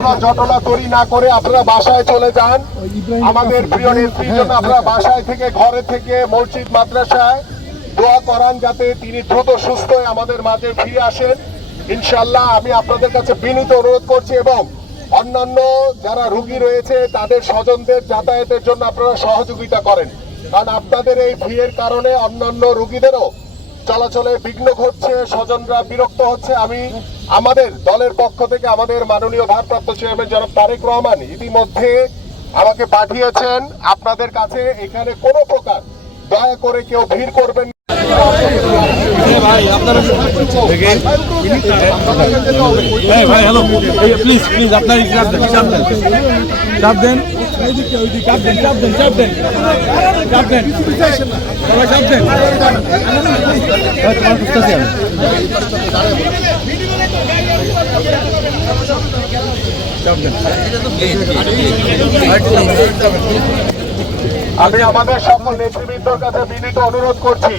জটলা তৈরি না করে আপনারা বাসায় চলে যান। আমাদের প্রিয় নেত্রীর জন্য আপনারা বাসায় থেকে, ঘরে থেকে, মসজিদ মাদ্রাসায় দোয়া করান যাতে তিনি দ্রুত সুস্থ হয়ে আমাদের মাঝে ফিরে আসেন ইনশাআল্লাহ। আমি আপনাদের কাছে বিনীত অনুরোধ করছি এবং অন্যান্য যারা রোগী রয়েছে তাদের স্বজনদের যাতায়াতের জন্য আপনারা সহযোগিতা করেন, কারণ আপনাদের এই ভিড়ের কারণে অন্যান্য রোগীদেরও চলাচলে বিঘ্ন ঘটছে, স্বজনরা বিরক্ত হচ্ছে। আমি আমাদের দলের পক্ষ থেকে আমাদের মাননীয় ভারপ্রাপ্ত চেয়ারম্যান জনাব তারেক রহমান ইতিমধ্যে আমাকে পাঠিয়েছেন আপনাদের কাছে, এখানে কোনো প্রকার দয়া করে কেউ ভিড় করবেন ভাই আপনারা ভাই হ্যালো প্লিজ প্লিজ আপনার চাপ দেন আমি আমাদের সকল নেতৃবৃন্দর কাছে বিনীত অনুরোধ করছি